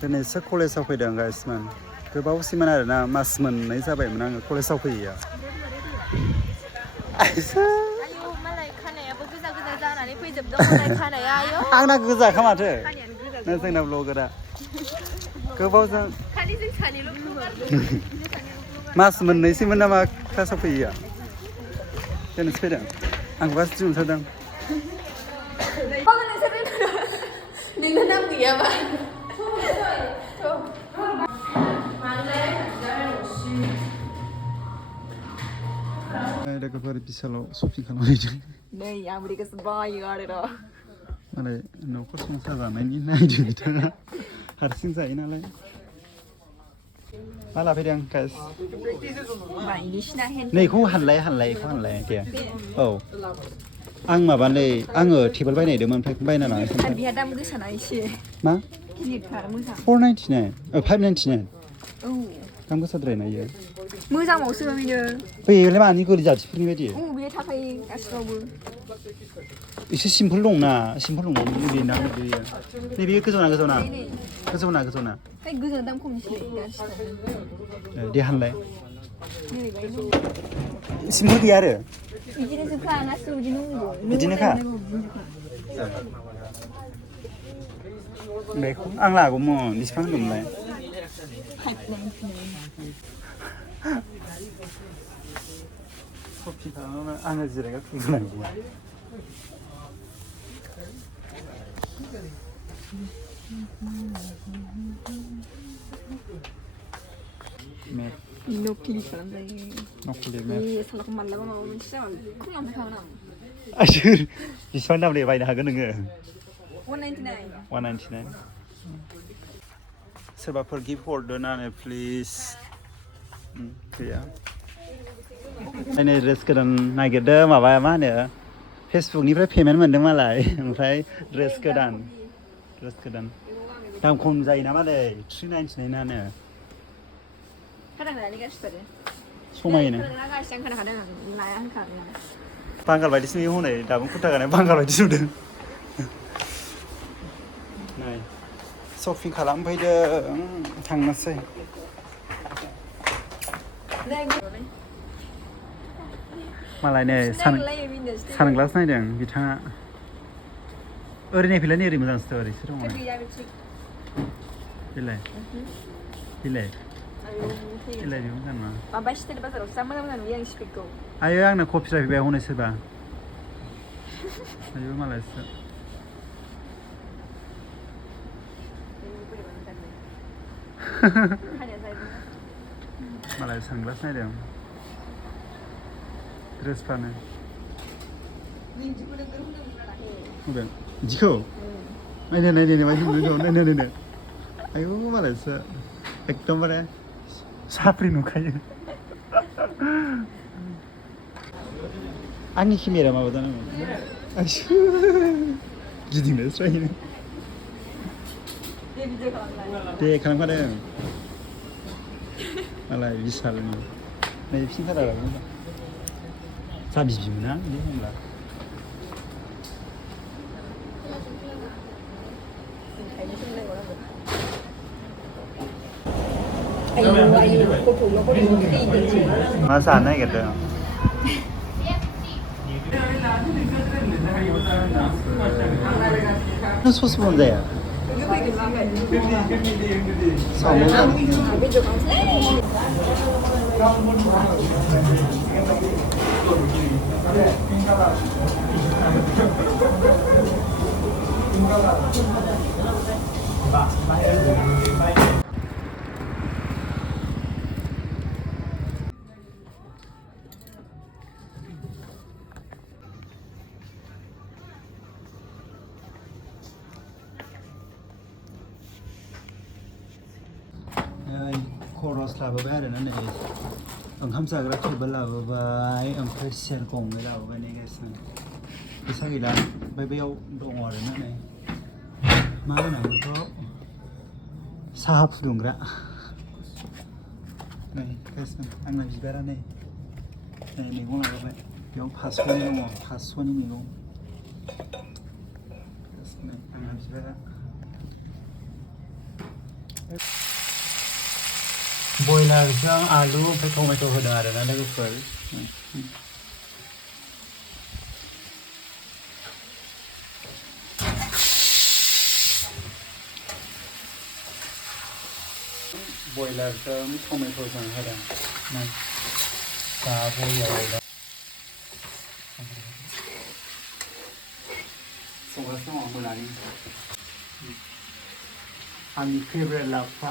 दिनैसो कलेजाव फैदों गाइसमोन गोबावसिमोन आरोना मास मोननै जाबायमोन आङो कलेजाव फैयैया आंना गोजाखा माथो नों जोंना ब्लगारा गोबावजों मास मोननैसोमोन नामा क्लासाव फैयैया दिनैसो फैदों आं गासिबो नुथारदों नोंना नाम गैयाबा लोगोफोर बिसालाव शपिं खालामहैदों नै आं बोरैगासो बायो आरो मालाय न'खर संसार जानायनि नायदों बिथाङा हारसिं जायो नालाय मा लाफैदों गाइस नैखौ हानलाय दे औ आं माबा नै आङो टेबोल बायनायदोंमोन ओमफ्राय बायना लानानै आरो बिहा दाम गोसाना एसे मा गिलिरथार मोजां 499 599 औ दाम गोसाद्रायना इयो मोजांबावसो बेनो बैयोलाय मानि गोरि जाथिफोरनि बायदि औ बेयो थाखायो गासिबावबो एसे सिम्पोल दंना नैबे ना बेयो नैबे गोजौना गोजौ दाम खमनिसै दे हानलाय सिम्पोल गैया आरो बिदिनो जोबखा नासो बिदिनोखा बेखौ आं लागौमोन बेसेबां होनदोंमोनलाय कपि खालामनो आङो जिरायगा खुंनांगौ नखलि खालामजायो नखलि सालाखौ मालाबा माबा मोनसे जाबा बेखौ लांबाय थागोन आं आसोर बेसेबां दाम दे बायनो हागोन नोङो 199 सोरबाफोर गिफ्ट हरदो ना प्लिज गैया नै ड्रेस गोदान नागिरदों माबा मा होनो फेसबुकनिफ्राय पेमेन्ट मोनदों मालाय ओमफ्राय ड्रेस गोदान दाम खम जायो नामा नै 399 समायोनो बांगाल बायदिसो नुयो हनै दाबो कुर्ता गाननाय बांगाल बायदि नुदों नै शपिं खालामफैदों थांनोसै मालाय नै सानग्लास नायदों बिथाङा ओरै नायफैलाय नै ओरै मोजांसो ओरैसो दङ बिलाय बेबो मोजां नङा आयो आंना कपि जाफैबाय हनै सोरबा आयो मालायसो मालाय सानग्लास नायदों ड्रेसफ्रानो बिदिखौ नायनो आयौ मालायसो एकदमबारे साफ्रि नुखायो आंनि केमेरा माबा जानांगौ गिदिंनोस्रायो दे खालामखादों मालाय बिसालनि नै फिनथारा जाबि बिमोना बिदि होनब्ला मा जानो नागिरदों सस मोनजाया खरस लाबोबाय आरोना नै ओंखाम जाग्रा टेबोल लाबोबाय ओमफ्राय चेयार गंनै लाबोबाय नै गासिबो फैसा गैला ओमफ्राय बैयाव दङ आरोना नै मा होनांगौ बेखौ साहा फुदुंग्रा नै गासिबो आंना बिबारा नै मैगं लाबोबाय बेयाव 500नि दङ 500नि मैगं गासिबो आंना बिबारा बयलारजों आलु ओमफ्राय टमेट' होदों आरोना लोगोफोर बयलारजों टमेट'जों होदों दा बयलार संगासिनो दङ मोनानि आंनि फेभरेट लाफा